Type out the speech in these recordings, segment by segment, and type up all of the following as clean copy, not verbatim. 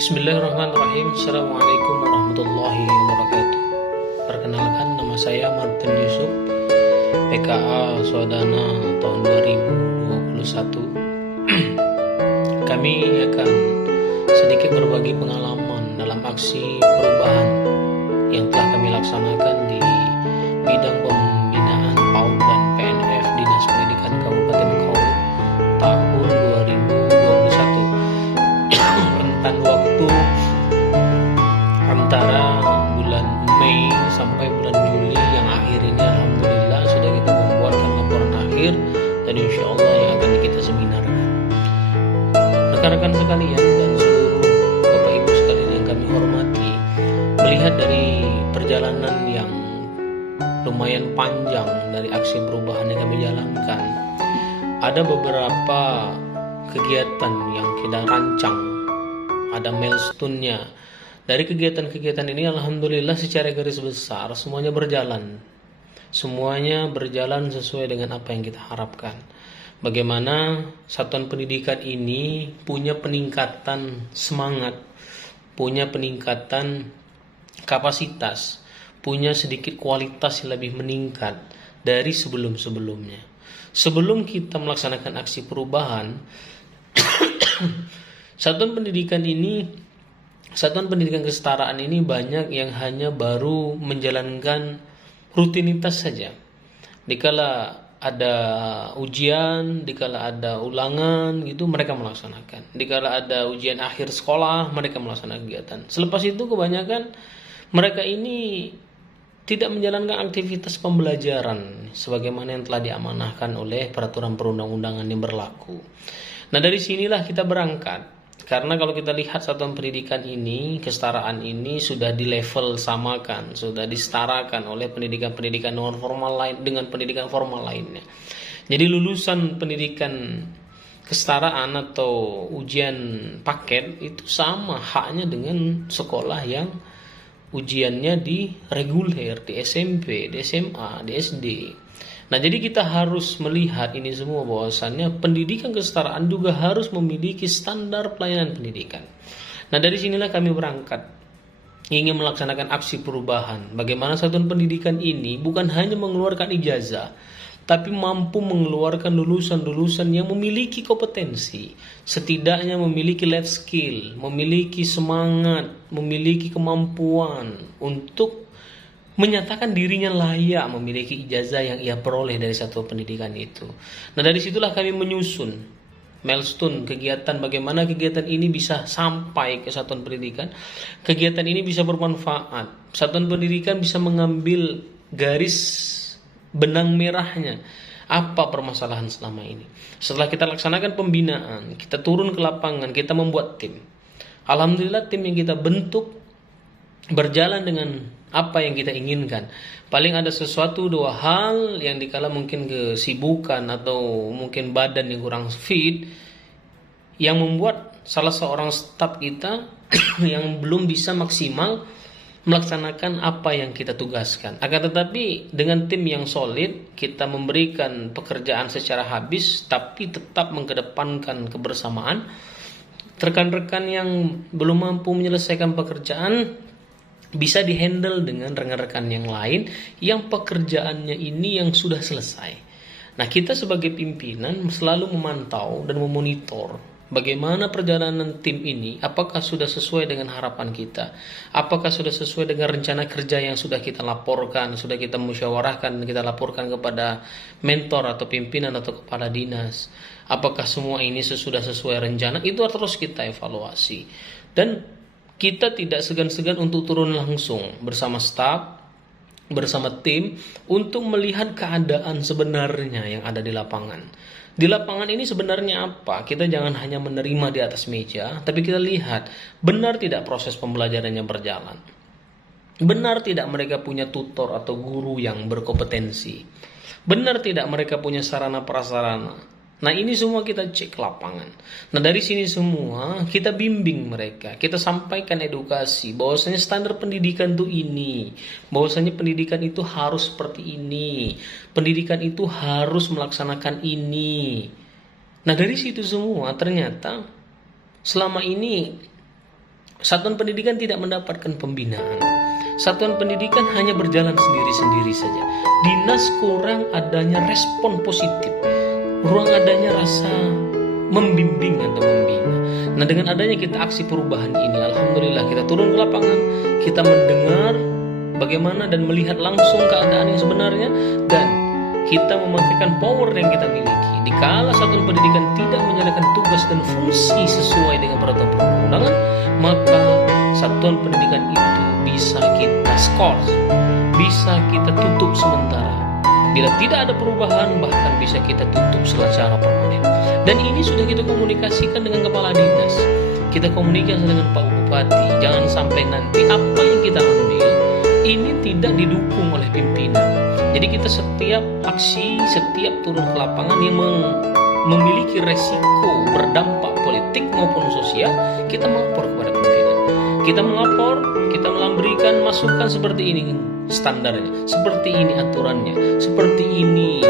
Bismillahirrahmanirrahim. Assalamualaikum warahmatullahi wabarakatuh. Perkenalkan, nama saya Martin Yusuf, PKA Swadana tahun 2021. Kami akan sedikit berbagi pengalaman dalam aksi perubahan yang telah kami laksanakan di bidang pembinaan PAUD dan PNF Dinas Pendidikan Kabupaten Kaur tahun 2021. Rentan waktu antara bulan Mei sampai bulan Juli yang akhir ini alhamdulillah sudah kita membuatkan laporan akhir dan insya Allah yang akan kita seminarkan. Rekan-rekan sekalian dan seluruh Bapak Ibu sekalian yang kami hormati, melihat dari perjalanan yang lumayan panjang dari aksi perubahan yang kami jalankan, ada beberapa kegiatan yang kita rancang, ada milestone-nya. Dari kegiatan-kegiatan ini alhamdulillah secara garis besar semuanya berjalan. Semuanya berjalan sesuai dengan apa yang kita harapkan. Bagaimana satuan pendidikan ini punya peningkatan semangat, punya peningkatan kapasitas, punya sedikit kualitas yang lebih meningkat dari sebelum-sebelumnya. Sebelum kita melaksanakan aksi perubahan, Satuan pendidikan kesetaraan ini banyak yang hanya baru menjalankan rutinitas saja. Dikala ada ujian, dikala ada ulangan gitu mereka melaksanakan. Dikala ada ujian akhir sekolah mereka melaksanakan kegiatan. Selepas itu kebanyakan mereka ini tidak menjalankan aktivitas pembelajaran sebagaimana yang telah diamanahkan oleh peraturan perundang-undangan yang berlaku. Nah, dari sinilah kita berangkat. Karena kalau kita lihat satuan pendidikan ini, kesetaraan ini sudah di level samakan, sudah disetarakan oleh pendidikan-pendidikan non formal lain dengan pendidikan formal lainnya. Jadi lulusan pendidikan kesetaraan atau ujian paket itu sama haknya dengan sekolah yang ujiannya di reguler, di SMP, di SMA, di SD. Nah, jadi kita harus melihat ini semua bahwasannya pendidikan kesetaraan juga harus memiliki standar pelayanan pendidikan. Nah, dari sinilah kami berangkat ingin melaksanakan aksi perubahan. Bagaimana satuan pendidikan ini bukan hanya mengeluarkan ijazah, tapi mampu mengeluarkan lulusan-lulusan yang memiliki kompetensi, setidaknya memiliki life skill, memiliki semangat, memiliki kemampuan untuk menyatakan dirinya layak memiliki ijazah yang ia peroleh dari satu pendidikan itu. Nah, dari situlah kami menyusun milestone kegiatan, bagaimana kegiatan ini bisa sampai ke satuan pendidikan, kegiatan ini bisa bermanfaat, satuan pendidikan bisa mengambil garis benang merahnya, apa permasalahan selama ini. Setelah kita laksanakan pembinaan, kita turun ke lapangan, kita membuat tim. Alhamdulillah tim yang kita bentuk berjalan dengan apa yang kita inginkan. Paling ada sesuatu dua hal yang dikala mungkin kesibukan atau mungkin badan yang kurang fit yang membuat salah seorang staf kita yang belum bisa maksimal melaksanakan apa yang kita tugaskan. Akan tetapi dengan tim yang solid kita memberikan pekerjaan secara habis tapi tetap mengedepankan kebersamaan. Rekan-rekan yang belum mampu menyelesaikan pekerjaan bisa dihandle dengan rekan-rekan yang lain yang pekerjaannya ini yang sudah selesai. Nah, kita sebagai pimpinan selalu memantau dan memonitor bagaimana perjalanan tim ini, apakah sudah sesuai dengan harapan kita, apakah sudah sesuai dengan rencana kerja yang sudah kita laporkan, sudah kita musyawarahkan, kita laporkan kepada mentor atau pimpinan atau kepala dinas. Apakah semua ini sudah sesuai rencana? Itu terus kita evaluasi. Dan kita tidak segan-segan untuk turun langsung bersama staf, bersama tim untuk melihat keadaan sebenarnya yang ada di lapangan. Di lapangan ini sebenarnya apa? Kita jangan hanya menerima di atas meja, tapi kita lihat benar tidak proses pembelajarannya berjalan. Benar tidak mereka punya tutor atau guru yang berkompetensi. Benar tidak mereka punya sarana prasarana. Nah, ini semua kita cek lapangan. Nah, dari sini semua kita bimbing mereka, kita sampaikan edukasi bahwasanya standar pendidikan itu ini, bahwasanya pendidikan itu harus seperti ini, pendidikan itu harus melaksanakan ini. Nah, dari situ semua ternyata selama ini Satuan pendidikan tidak mendapatkan pembinaan. Satuan pendidikan hanya berjalan sendiri-sendiri saja. Dinas kurang adanya respon positif, ruang adanya rasa membimbing atau membina. Nah, dengan adanya kita aksi perubahan ini, alhamdulillah kita turun ke lapangan, kita mendengar bagaimana dan melihat langsung keadaan yang sebenarnya, dan kita memakaikan power yang kita miliki. Dikala satuan pendidikan tidak menjalankan tugas dan fungsi sesuai dengan peraturan perundang-undangan, maka satuan pendidikan itu bisa kita skor, bisa kita tutup sementara. Bila tidak ada perubahan, bahkan bisa kita tutup secara permanen. Dan ini sudah kita komunikasikan dengan kepala dinas, kita komunikasi dengan Pak Bupati. Jangan sampai nanti apa yang kita ambil ini tidak didukung oleh pimpinan. Jadi kita setiap aksi, setiap turun ke lapangan yang memiliki resiko berdampak politik maupun sosial, kita melapor kepada pimpinan. Kita melapor, kita memberikan masukan seperti ini standarnya, seperti ini aturannya, seperti ini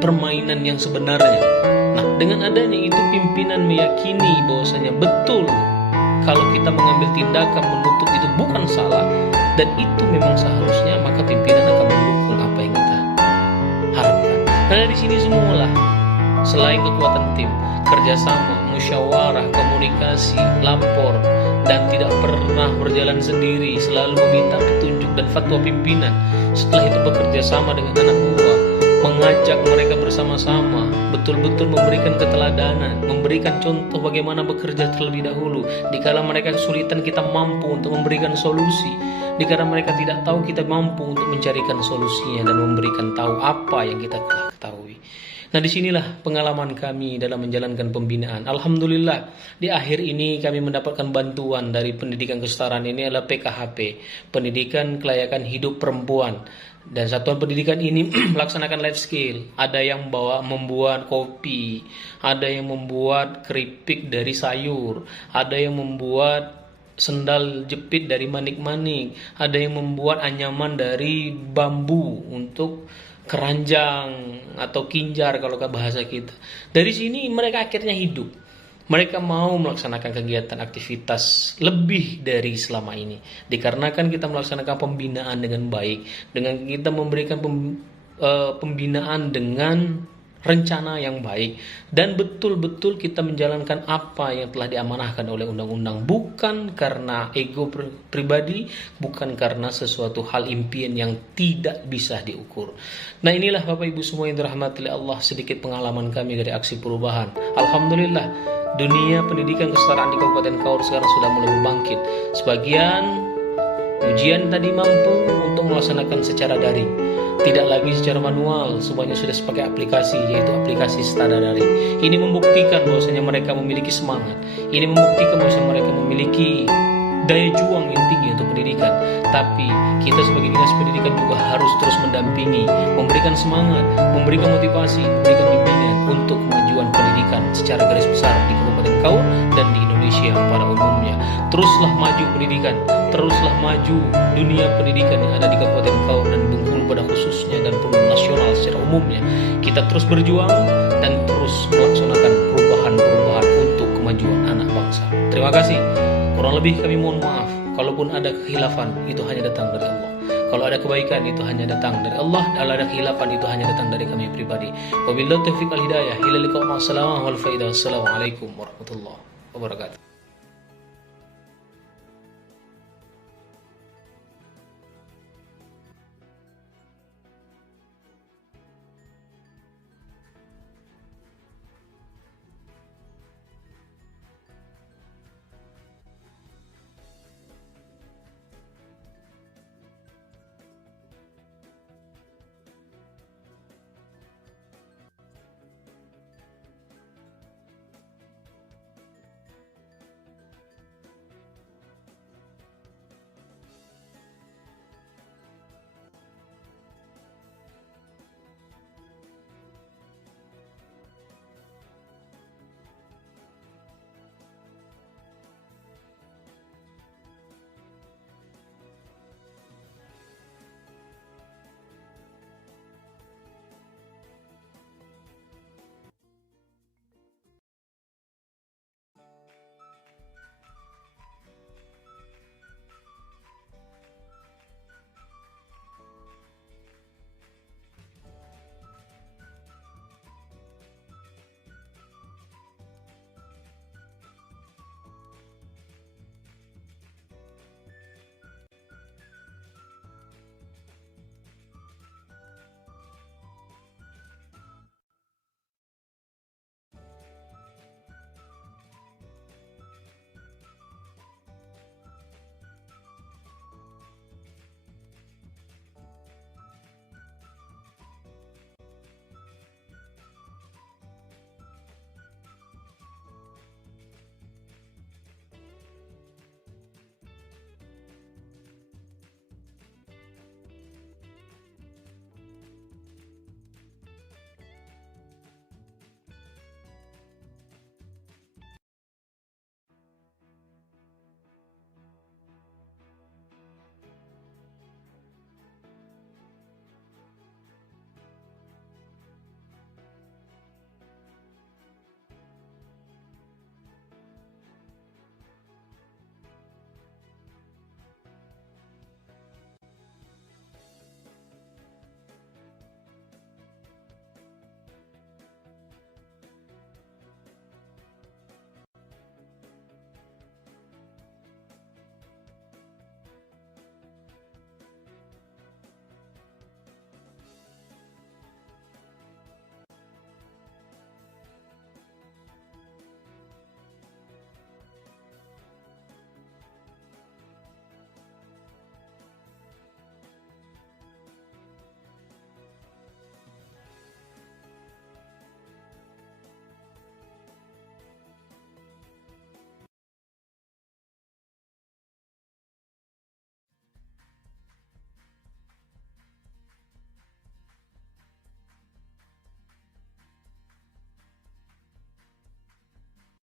permainan yang sebenarnya. Nah, dengan adanya itu pimpinan meyakini bahwasanya betul kalau kita mengambil tindakan menutup itu bukan salah dan itu memang seharusnya, maka pimpinan akan mendukung apa yang kita harapkan. Nah, dari sini semualah, selain kekuatan tim, kerjasama, musyawarah, komunikasi, lapor, dan tidak pernah berjalan sendiri, selalu meminta petunjuk dan fatwa pimpinan. Setelah itu bekerja sama dengan anak buah, mengajak mereka bersama-sama, betul-betul memberikan keteladanan, memberikan contoh bagaimana bekerja terlebih dahulu. Dikala mereka kesulitan, kita mampu untuk memberikan solusi. Dikala mereka tidak tahu, kita mampu untuk mencarikan solusinya dan memberikan tahu apa yang kita ketahui. Nah, disinilah pengalaman kami dalam menjalankan pembinaan. Alhamdulillah, di akhir ini kami mendapatkan bantuan dari pendidikan kesetaraan ini adalah PKHP, Pendidikan Kelayakan Hidup Perempuan. Dan satuan pendidikan ini melaksanakan life skill. Ada yang membuat kopi, ada yang membuat keripik dari sayur, ada yang membuat sendal jepit dari manik-manik, ada yang membuat anyaman dari bambu untuk keranjang atau kinjar kalau ke bahasa kita. Dari sini mereka akhirnya hidup. Mereka mau melaksanakan kegiatan aktivitas lebih dari selama ini. Dikarenakan kita melaksanakan pembinaan dengan baik, dengan kita memberikan pembinaan dengan rencana yang baik, dan betul-betul kita menjalankan apa yang telah diamanahkan oleh undang-undang, bukan karena ego pribadi, bukan karena sesuatu hal impian yang tidak bisa diukur. Nah, inilah Bapak Ibu semua yang dirahmati Allah, sedikit pengalaman kami dari aksi perubahan. Alhamdulillah, dunia pendidikan kesetaraan di Kabupaten Kaur sekarang sudah mulai berbangkit. Sebagian ujian tadi mampu untuk melaksanakan secara daring, tidak lagi secara manual, semuanya sudah pakai aplikasi, yaitu aplikasi standar daring. Ini membuktikan bahwasanya mereka memiliki semangat. Ini membuktikan bahwasanya mereka memiliki daya juang yang tinggi untuk pendidikan. Tapi kita sebagai dinas pendidikan juga harus terus mendampingi, memberikan semangat, memberikan motivasi, memberikan bimbingan untuk kemajuan pendidikan secara garis besar di Kabupaten Kaur dan di Indonesia pada umumnya. Teruslah maju pendidikan, teruslah maju dunia pendidikan yang ada di Kabupaten Kaur dan Bengkulu pada khususnya, dan nasional secara umumnya. Kita terus berjuang dan terus melaksanakan perubahan-perubahan untuk kemajuan anak bangsa. Terima kasih. Kurang lebih kami mohon maaf. Kalaupun ada khilafan, itu hanya datang dari Allah. Kalau ada kebaikan, itu hanya datang dari Allah. Kalau ada khilafan, itu hanya datang dari kami pribadi. Wabillahi taufiq wal hidayah. Ila liqa. Wassalamu alaikum warahmatullahi wabarakatuh.